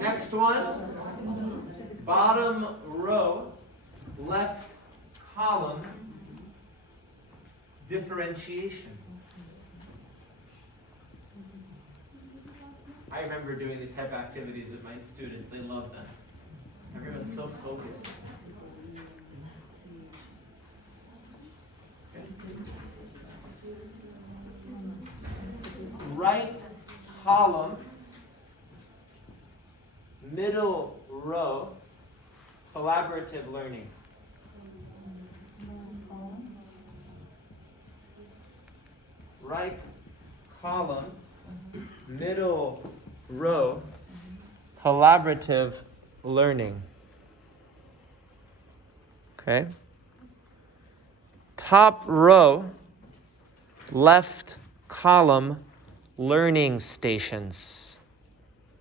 Next one. Bottom row, left column, differentiation. I remember doing these type of activities with my students. They love them. Everyone's so focused. Right column, middle row, collaborative learning. Right column, middle row, collaborative learning. Okay. Top row, left column, learning stations.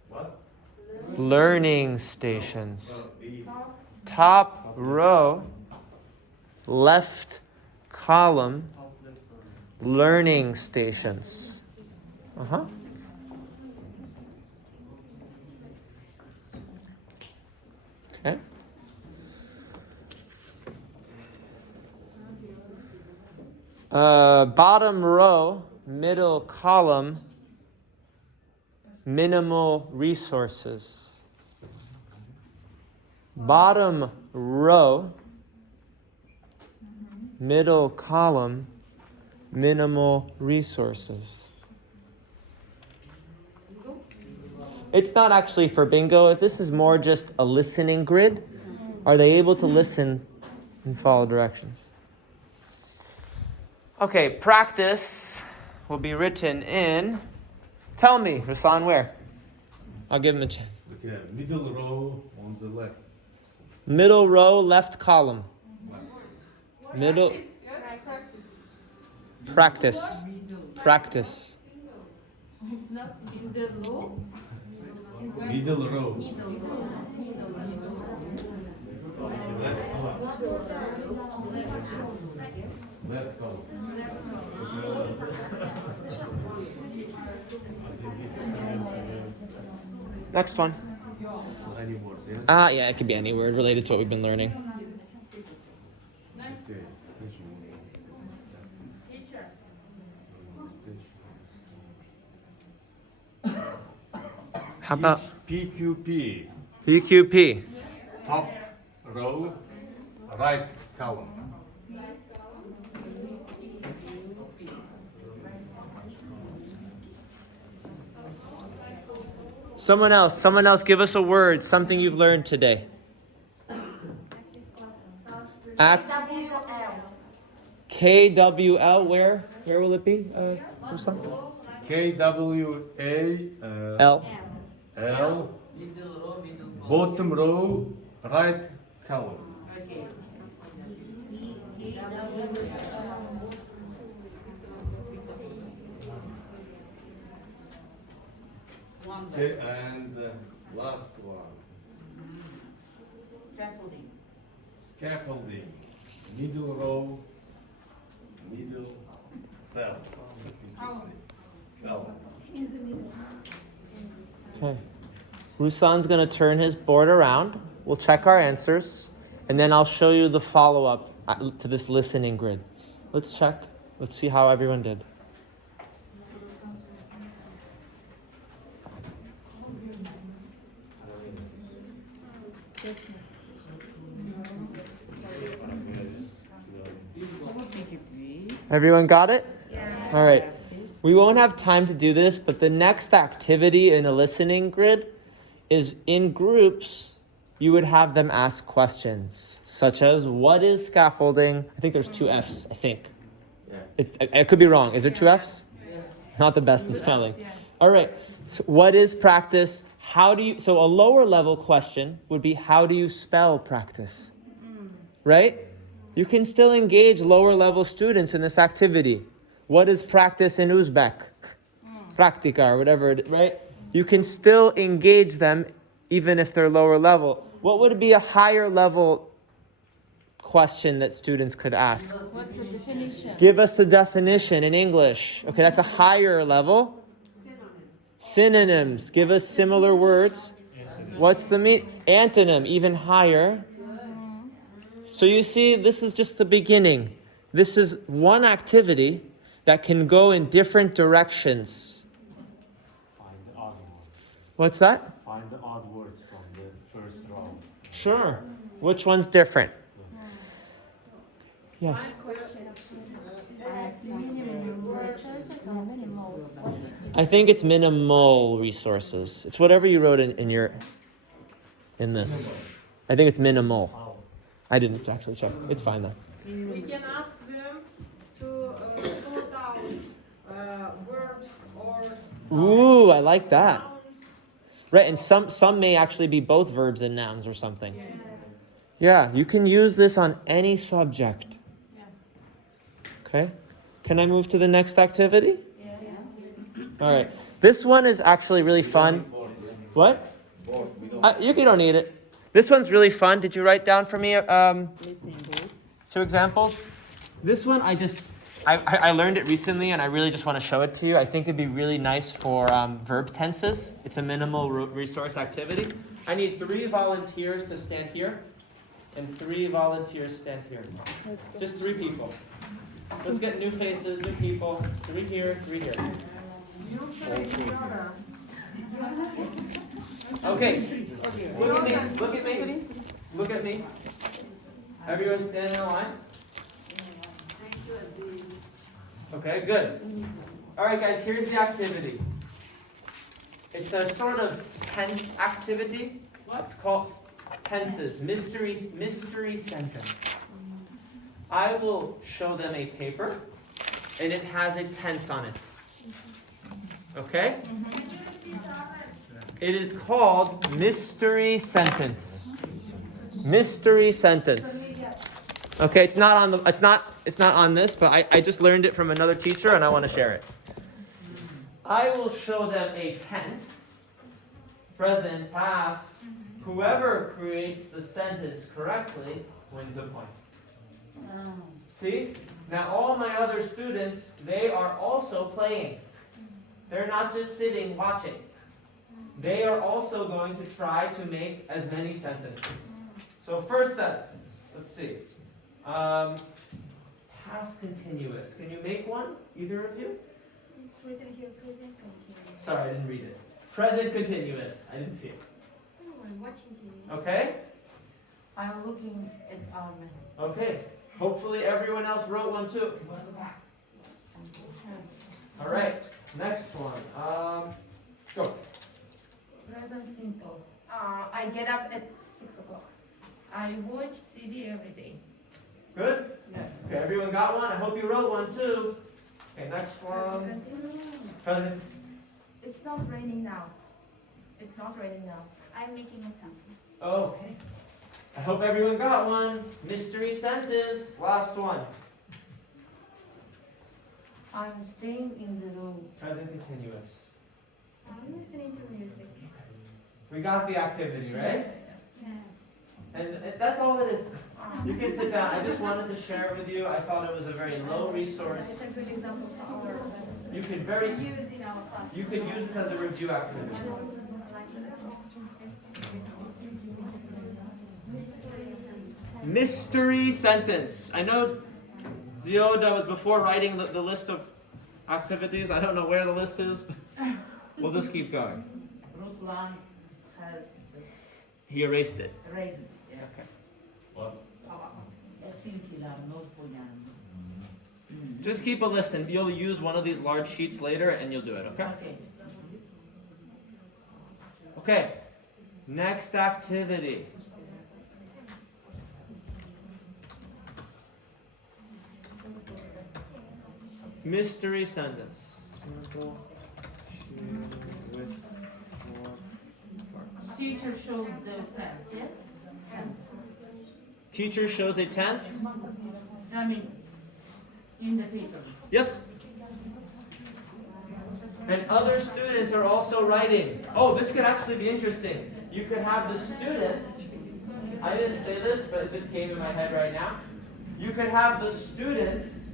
What? Learning stations. Top row, left column, learning stations. Okay. Bottom row, middle column, minimal resources. Bottom row, middle column, minimal resources. It's not actually for bingo. This is more just a listening grid. Are they able to listen and follow directions? Okay, practice will be written in. Tell me, Ruslan, where? I'll give him a chance. Okay, middle row on the left. Middle row, left column. Middle. Practice. Practice. It's not middle row. Middle row. Left column. Next one. So any word, yeah? Yeah, it could be any word related to what we've been learning. Okay. How about PQP. PQP? Top row, right column. Someone else give us a word, something you've learned today. KWL, where will it be? KWA L. L. Bottom row, right column. Okay, and last one. Scaffolding. Scaffolding. Middle row, middle cell. Column. Okay. Ruslan's going to turn his board around. We'll check our answers, and then I'll show you the follow-up to this listening grid. Let's check. Let's see how everyone did. Everyone got it? Yeah. All right. We won't have time to do this, but the next activity in a listening grid is in groups, you would have them ask questions, such as, what is scaffolding? I think there's 2 Fs, I think. Yeah. I could be wrong. Is there 2 Fs? Yes. Not the best in spelling. Yeah. All right. So what is practice? So a lower level question would be, how do you spell practice? Right? You can still engage lower level students in this activity. What is practice in Uzbek? Praktika or whatever, right? You can still engage them even if they're lower level. What would be a higher level question that students could ask? What's the definition? Give us the definition in English. Okay, that's a higher level. Synonyms. Give us similar words. What's the antonym? Even higher. So you see, this is just the beginning. This is one activity that can go in different directions. Find the odd words. What's that? Find the odd words from the first row. Sure. Which one's different? Yes. I think it's minimal resources. It's whatever you wrote in this. I think it's minimal. I didn't actually check. It's fine though. We can ask them to sort out verbs or Ooh, I like that. nouns. Right, and some may actually be both verbs and nouns or something. Yeah, you can use this on any subject. Okay. Can I move to the next activity? All right. This one is actually really fun. What? You don't need it. This one's really fun. Did you write down for me 2 examples? This one I learned it recently and I really just want to show it to you. I think it'd be really nice for verb tenses. It's a minimal resource activity. I need 3 volunteers to stand here and 3 volunteers stand here. Just 3 people. Let's get new faces, new people. 3 here, 3 here. Okay. Look at me. Look at me. Look at me. Everyone stand in a line. Okay, good. All right, guys, here's the activity. It's a sort of tense activity. It's called tenses, mystery sentence. I will show them a paper, and it has a tense on it. Okay? It is called mystery sentence. Mystery sentence. Okay, it's not on this, but I just learned it from another teacher and I want to share it. I will show them a tense, present, past. Whoever creates the sentence correctly wins a point. See? Now all my other students, they are also playing. They're not just sitting watching. They are also going to try to make as many sentences. So first sentence, let's see. Past continuous. Can you make one? Either of you? It's written here, present continuous. Sorry, I didn't read it. Present continuous. I didn't see it. Oh, I'm watching TV. Okay? I'm looking at Okay. Hopefully everyone else wrote one too. All right. Next one. Go. Present simple. I get up at 6 o'clock. I watch TV every day. Good? Yeah. Okay, everyone got one? I hope you wrote one too. Okay, next one. Present. It's not raining now. It's not raining now. I'm making a sentence. Okay. I hope everyone got one. Mystery sentence. Last one. I'm staying in the room. Present continuous. I'm listening to music. We got the activity, right? Yes. And that's all it is. You can sit down. I just wanted to share it with you. I thought it was a very low resource. It's a good example for our You could use in our class. you could use this as a review activity. Mystery sentence. I know Zioda was before writing the list of activities. I don't know where the list is. We'll just keep going. Ruslan has just He erased it. raised it. Yeah. What? Just keep a list and you'll use one of these large sheets later and you'll do it, okay? Okay. Okay. Next activity. Mystery sentence. Simple. With 4 parts. Teacher shows the tense, yes? Tense. Teacher shows a tense. I mean, in the paper. Yes. And other students are also writing. Oh, this could actually be interesting. You could have the students. I didn't say this, but it just came in my head right now. You could have the students.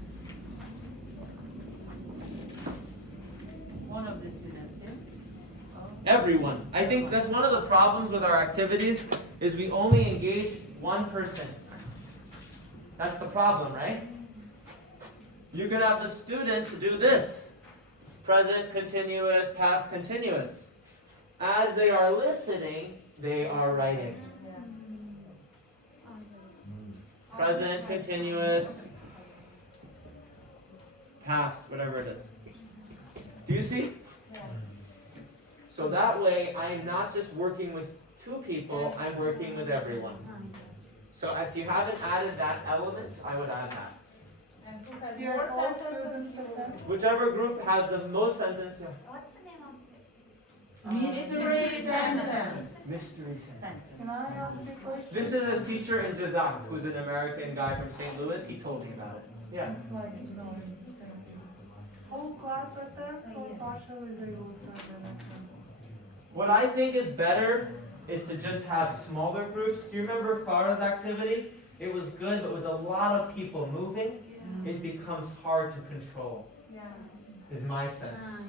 One of the students, yes? Everyone. I think that's one of the problems with our activities is we only engage one person. That's the problem, right? You could have the students do this. Present continuous, past continuous. As they are listening, they are writing. Present continuous, past, whatever it is. Do you see? So that way, I am not just working with two people, I'm working with everyone. So if you haven't added that element, I would add that. Your all students are there? Whichever group has the most sentence. What's the name of it? Mystery sentence. Mystery sentence. Can I ask you a question? This is a teacher in Jazak, who's an American guy from St. Louis. He told me about it. Yeah. Whole class attends or partially they will start What I think is better is to just have smaller groups. Do you remember Clara's activity? It was good, but with a lot of people moving, it becomes hard to control, is my sense.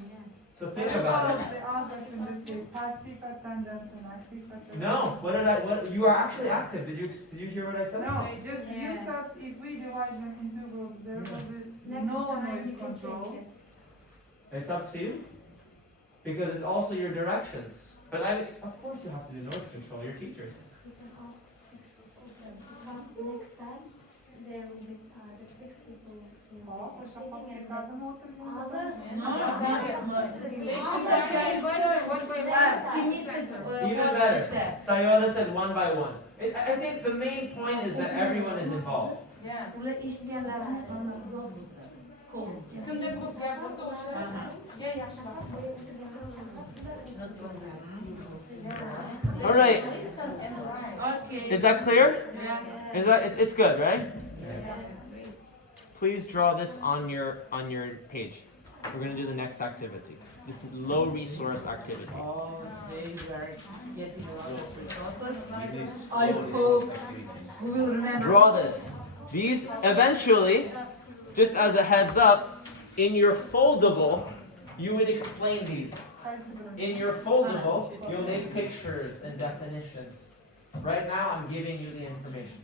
So think about it. The others in this way, passive attendance and active attendance. No, what you are actually active. Did you hear what I said? No, just you said if we divide them into groups, there will be no noise control. It's up to you. Because it's also your directions. But of course you have to do noise control, you're teachers. You can ask 6 of them to come next time. There will be the 6 people sitting Even better. Sayona said one by one. I think the main point is that everyone is involved. All right. Is that clear? Is that it's good, right? Please draw this on your page. We're going to do the next activity. This low resource activity. Oh, today we are getting a lot of resources. I hope we will remember. Draw this. These eventually, just as a heads up, in your foldable, you would explain these. In your foldable, you'll make pictures and definitions. Right now, I'm giving you the information.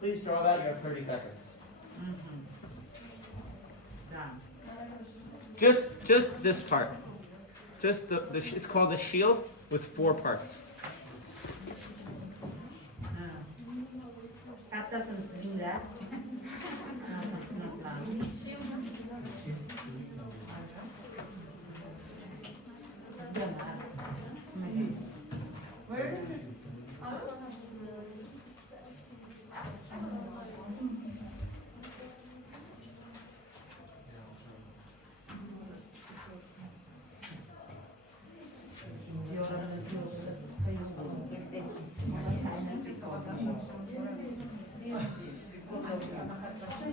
Please draw that. You have 30 seconds. Done. Just this part. Just it's called the shield with 4 parts. Kat doesn't do that. No, that's not done. Done that. Where is it?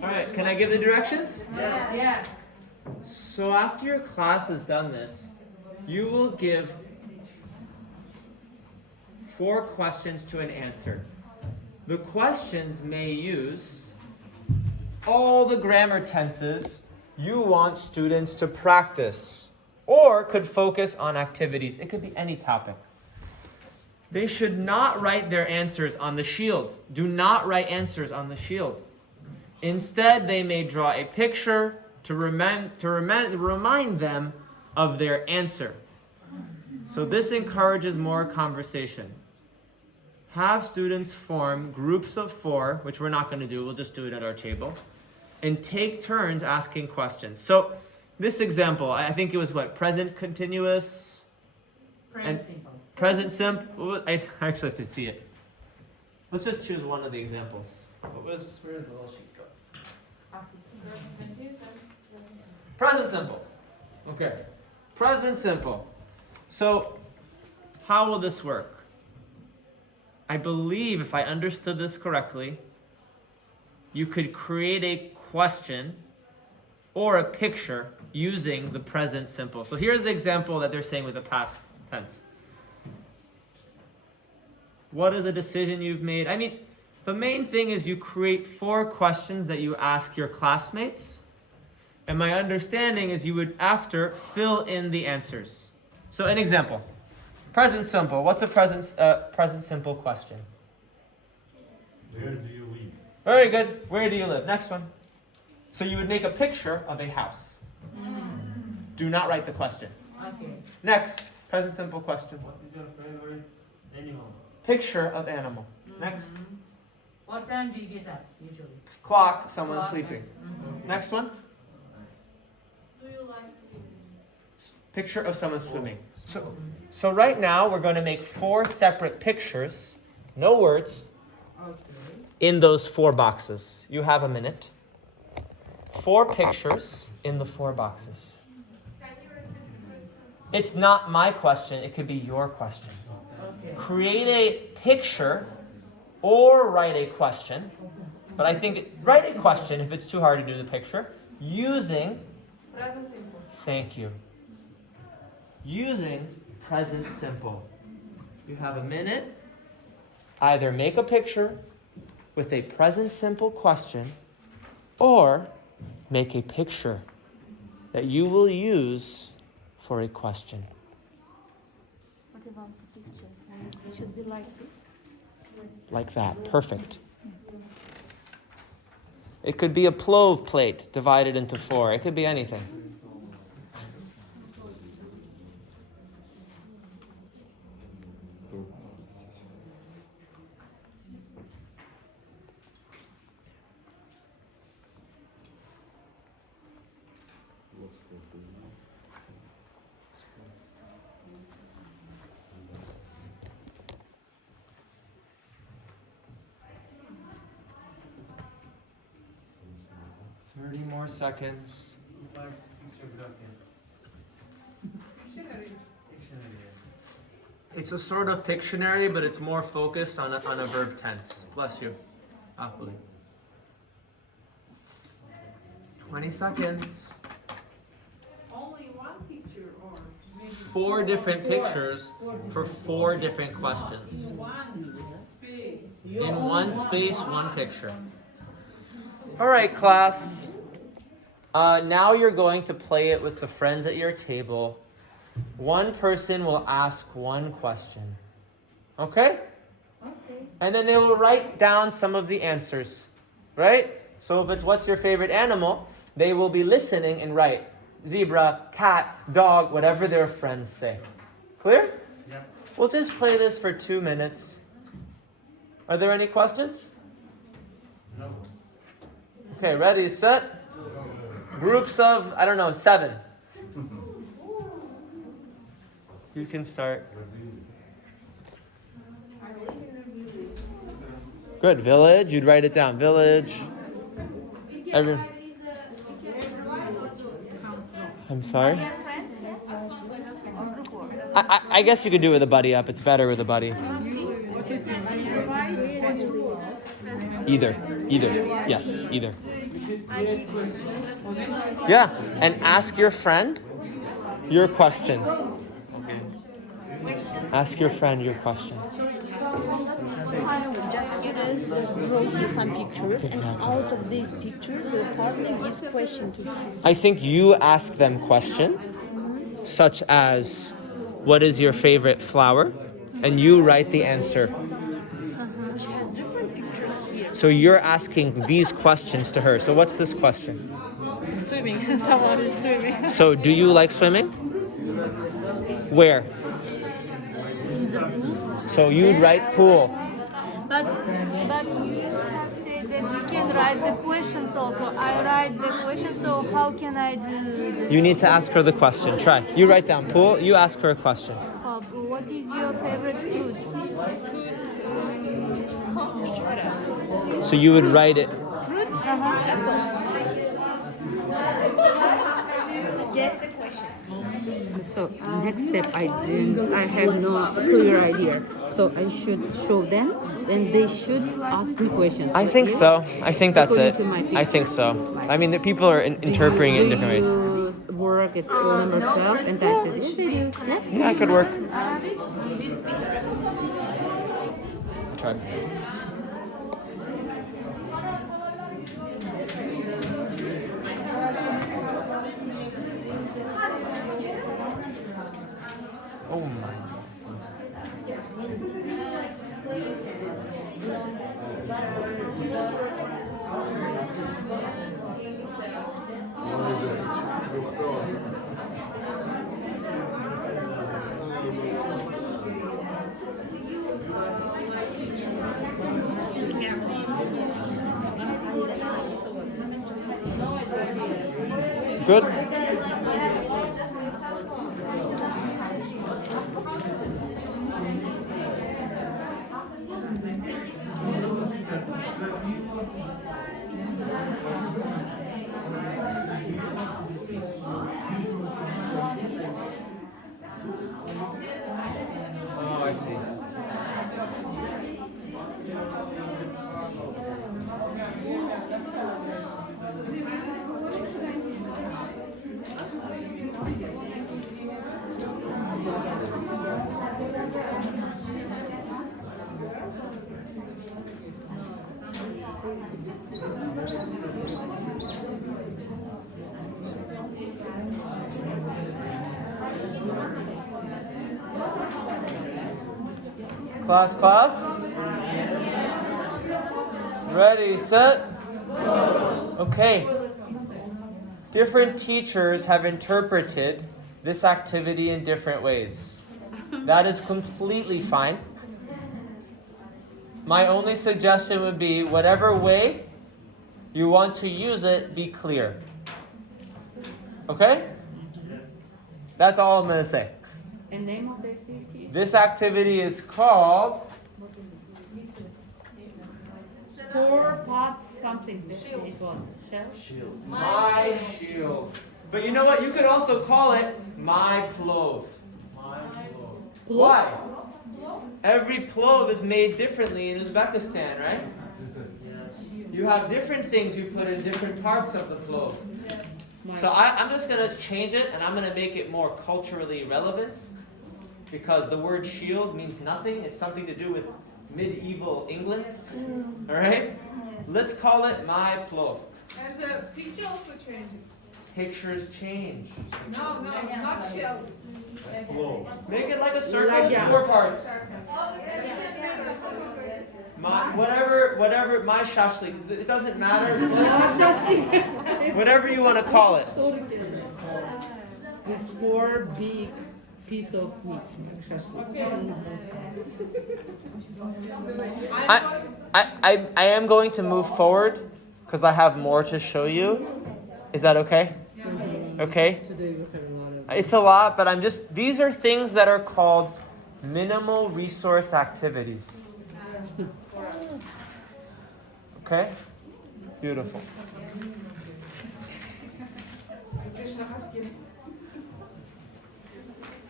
All right, can I give the directions? Yes. Yeah. So after your class has done this, you will give 4 questions to an answer. The questions may use all the grammar tenses you want students to practice, or could focus on activities. It could be any topic. They should not write their answers on the shield. Do not write answers on the shield. Instead, they may draw a picture to remind them of their answer. So this encourages more conversation. Have students form groups of 4, which we're not going to do, we'll just do it at our table, and take turns asking questions. So this example, I think it was what? Present continuous? Present simple. Present simple? I actually have to see it. Let's just choose one of the examples. Where did the little sheet go? Present simple. Okay. Present simple. So, how will this work? I believe, if I understood this correctly, you could create a question or a picture using the present simple. So here's the example that they're saying with the past tense. What is a decision you've made? I mean, the main thing is you create 4 questions that you ask your classmates. And my understanding is you would, after, fill in the answers. So an example. Present simple. What's a present simple question? Where do you live? Very good. Where do you live? Next one. So you would make a picture of a house. Do not write the question. Okay. Next, present simple question. What is your favorite animal? Picture of animal. Next. What time do you get up usually? Clock, someone Clock. sleeping. Mhm. Next one. Do you like swimming? Picture of someone swimming. So right now we're going to make 4 separate pictures, no words, Okay. in those 4 boxes. You have a minute. 4 pictures in the 4 boxes. Can you repeat the first one? It's not my question, it could be your question. Okay. Create a picture or write a question, but I think write a question if it's too hard to do the picture, using, Present simple. thank you, using present simple. You have a minute. Either make a picture with a present simple question or make a picture that you will use for a question. What about the picture? It should be like this. Like that. Perfect. It could be a plove plate divided into 4. It could be anything. More seconds. It's a sort of Pictionary, but it's more focused on a verb tense. Bless you. Happily. 20 seconds. Only one picture or maybe 4 different pictures for 4 different questions. one space. In one space, one picture. All right, class. Now you're going to play it with the friends at your table. One person will ask one question. Okay? Okay. And then they will write down some of the answers. Right? So if it's what's your favorite animal, they will be listening and write zebra, cat, dog, whatever their friends say. Clear? Yep. We'll just play this for 2 minutes. Are there any questions? No. Okay, ready, set. Groups of, 7. You can start. Good, village. You'd write it down. Village. Everyone. I'm sorry? I guess you could do it with a buddy up. It's better with a buddy. Either. Yes, either. Yeah, and ask your friend your question. Ask your friend your question. Just draw here some pictures, and out of these pictures, the partner gives question to him. I think you ask them question, such as, what is your favorite flower? And you write the answer. Which has different pictures here. So you're asking these questions to her. So what's this question? Swimming. Someone is swimming. So do you like swimming? Where? So you'd write pool. But you have said that we can write the questions also. I write the questions, so how can I do You need to ask her the question. Try. You write down pool, you ask her a question. what is your favorite fruit? So you would write it. So next step, I have no clear idea. So I should show them, and they should ask me questions. I think so. I think that's According it. to my I picture. think so. I mean, the people are interpreting it in different ways. You work at school number 12, and I said, yes, I do. Yeah, it could work. Try. Oh my. Good? Oh, I see. Class. Ready, set. Okay. Different teachers have interpreted this activity in different ways. That is completely fine. My only suggestion would be whatever way you want to use it, be clear. Okay? That's all I'm going to say. And name of the activity? This activity is called 4 pots something. It was shell. My Shield. But you know what? You could also call it My Plov. Why? Every plov is made differently in Uzbekistan, right? You have different things you put in different parts of the plov. So I'm just going to change it and I'm going to make it more culturally relevant because the word shield means nothing. It's something to do with medieval England. All right? Let's call it My Plov. And the picture also changes. Pictures change. No, not shell. Make it like a circle with 4 parts. Whatever, my shashlik. It doesn't matter. Whatever you want to call it. This 4 big piece of meat. I am going to move forward because I have more to show you. Is that okay? Okay? It's a lot, but these are things that are called minimal resource activities. Okay? Beautiful.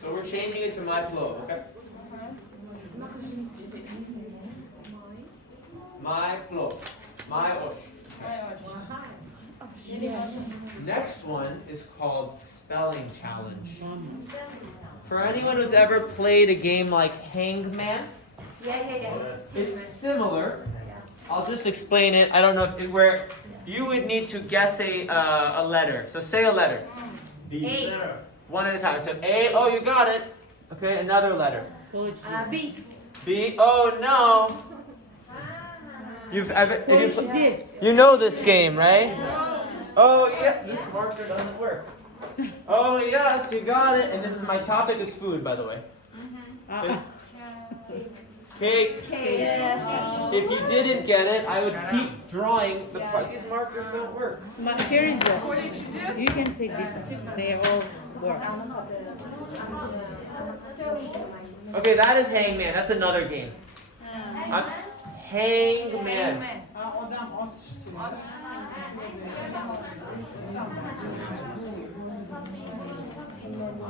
So we're changing it to My Plov, okay? My Plov. My Osh. Next one is called Spelling Challenge. For anyone who's ever played a game like Hangman, it's similar. I'll just explain it. I don't know where you would need to guess a letter. So say a letter. A. One at a time. So A. Oh, you got it. Okay, another letter. B. B. Oh no. You know this game, right? Oh yeah, this marker doesn't work. Oh yes, you got it. And this is my topic is food, by the way. Cake. If you didn't get it, I would keep drawing the part. These markers don't work. Here is the. You can take this. They all work. Okay, that is Hangman. That's another game. Hangman.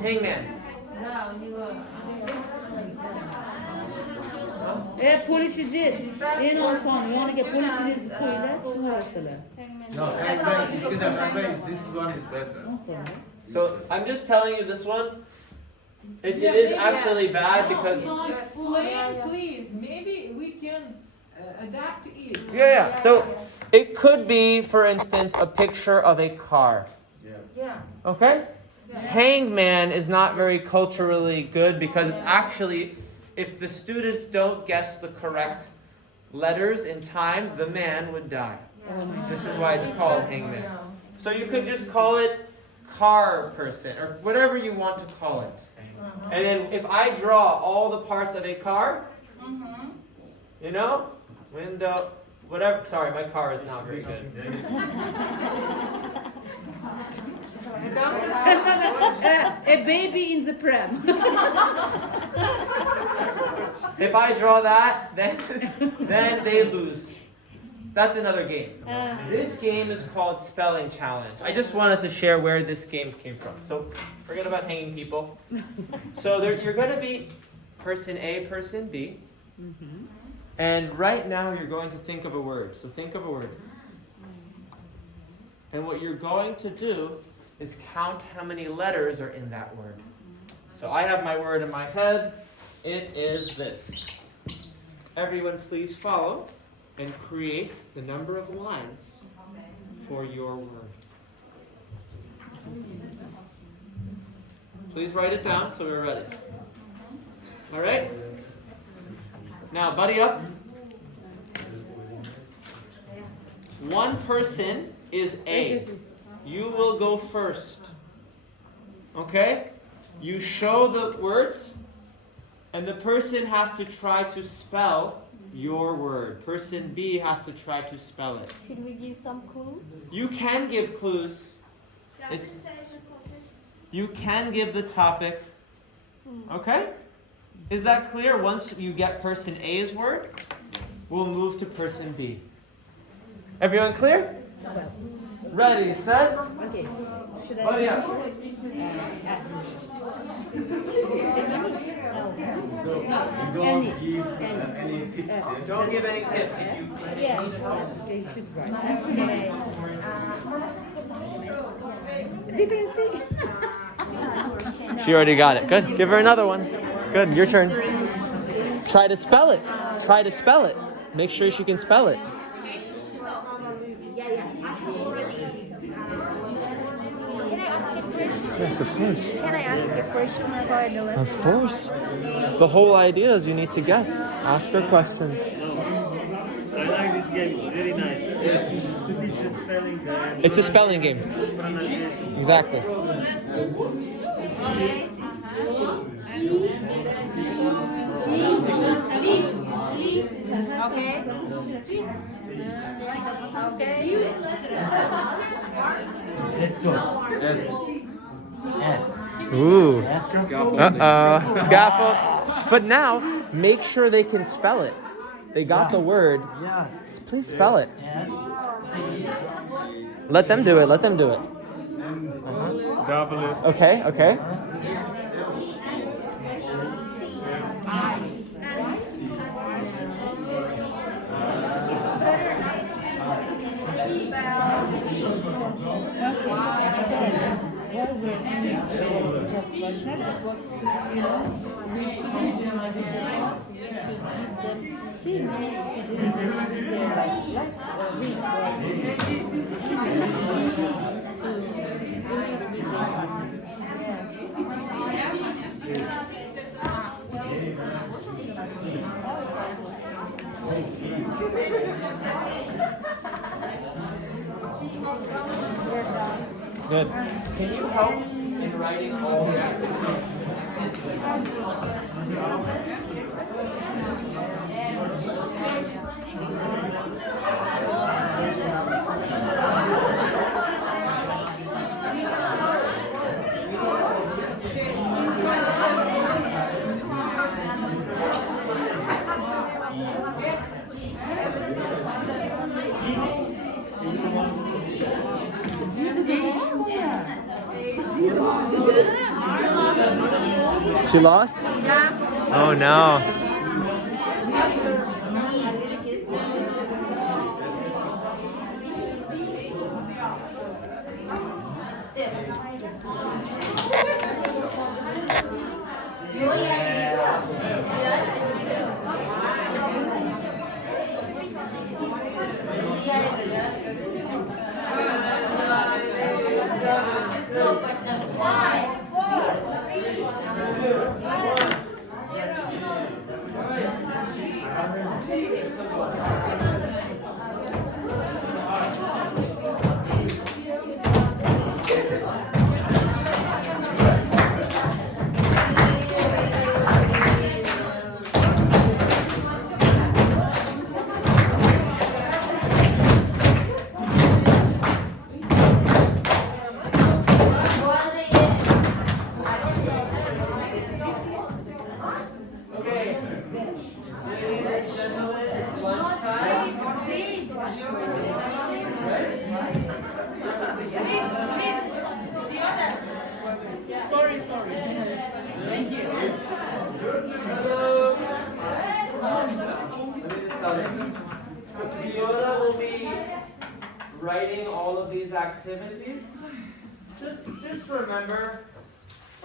Hangman. Polishiciz. En orfan. Yani ki polishiciz koyla çıkarttılar. No, this one is better. So I'm just telling you this one. It is actually bad because. Explain, please. Maybe we can adapt it. Yeah. So it could be, for instance, a picture of a car. Yeah. Okay? Hangman is not very culturally good because it's actually, if the students don't guess the correct letters in time, the man would die. This is why it's called Hangman. So you could just call it car person or whatever you want to call it. And then if I draw all the parts of a car, you know, window, whatever. Sorry, my car is not very good. A baby in the pram. If I draw that, then they lose. That's another game. This game is called Spelling Challenge. I just wanted to share where this game came from. So forget about hanging people. So you're going to be person A, person B. And right now you're going to think of a word. So think of a word. And what you're going to do is count how many letters are in that word. So I have my word in my head. It is this. Everyone please follow and create the number of lines for your word. Please write it down so we're ready. All right? Now, buddy up. One person is A. You will go first. Okay? You show the words, and the person has to try to spell your word. Person B has to try to spell it. Should we give some clue? You can give clues. You can give the topic. Okay? Is that clear? Once you get person A's word, we'll move to person B. Everyone clear? Ready, set? Okay. Should I? Oh yeah. So you don't give any tips. Yeah? Don't give any tips. If you They should write. Different thing. She already got it. Good. Give her another one. Good. Your turn. Try to spell it. Try to spell it. Make sure she can spell it. Yes, of course. Can I ask a question before the lesson? Of course. The whole idea is you need to guess. Ask her questions. I like this game. It's very nice. To teach the spelling. It's a spelling game. Pronunciation. Exactly. Okay. Let's go. Yes. Yes. Ooh. Yes. Uh-oh. Scaffold. But now, make sure they can spell it. They got the word. Yes. Please spell it. Yes. Let them do it. Let them do it. W. Okay, okay. Good. Can you help in writing all the acronyms? She lost? Yeah. Oh no. writing all of these activities, just remember,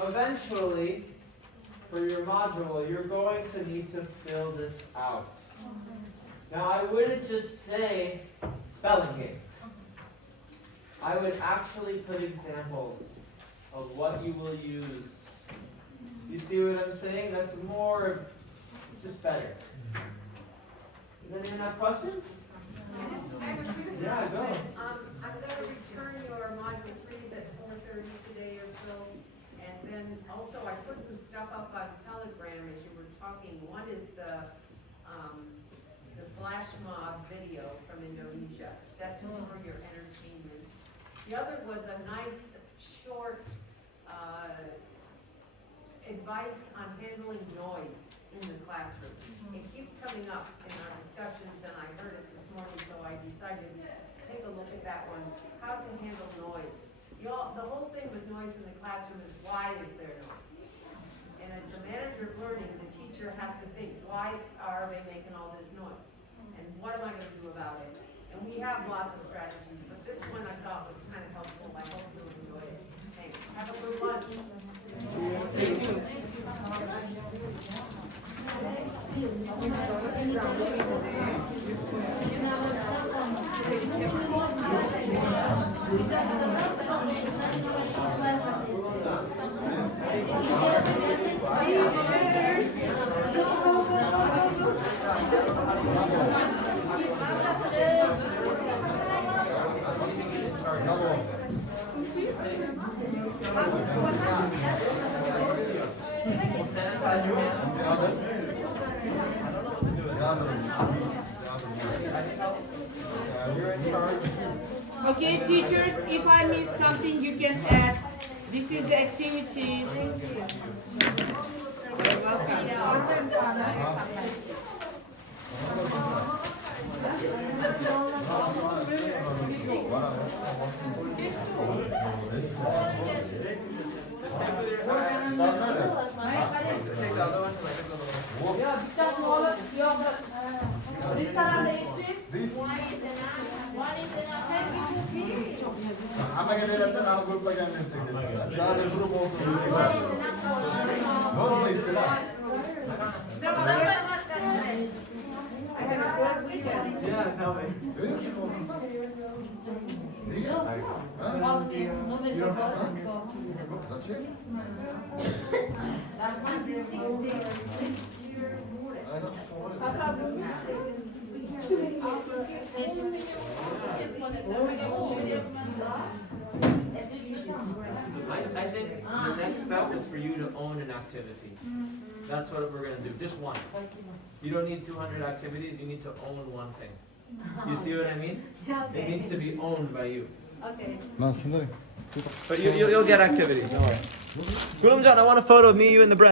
eventually, for your module, you're going to need to fill this out. Now, I wouldn't just say spelling game. I would actually put examples of what you will use. You see what I'm saying? That's more, it's just better. Does anyone have questions? Yeah, go. I'm going to return your module 3s at 4:30 today or so. And then also I put some stuff up on Telegram as you were talking. One is the flash mob video from Indonesia. That's just for your entertainment. The other was a nice short advice on handling noise in the classroom. It keeps coming up in our discussions, and I heard it this morning, so I decided to take a look at that one. How to handle noise. The whole thing with noise in the classroom is, why is there noise? And as the manager of learning, the teacher has to think, why are they making all this noise? And what am I going to do about it? And we have lots of strategies, but this one I thought was kind of helpful. I hope you'll enjoy it. Thanks. Have a good lunch. Thank you. Okay, teachers, if I miss something, you can add. This is the activities. You're welcome. Ama genelde nam grupla gelmesek de. Daha da grup olsun. Normal ise. Yeah, tell me. Öyle bir şey olmaz. Değil. Zачем? I think the next step is for you to own an activity. That's what we're going to do. Just one. You don't need 200 activities. You need to own one thing. You see what I mean? It needs to be owned by you. Okay. Lan sınırım. But you'll get activities. Don't worry. Gulumjan, I want a photo of me, you, and the bread.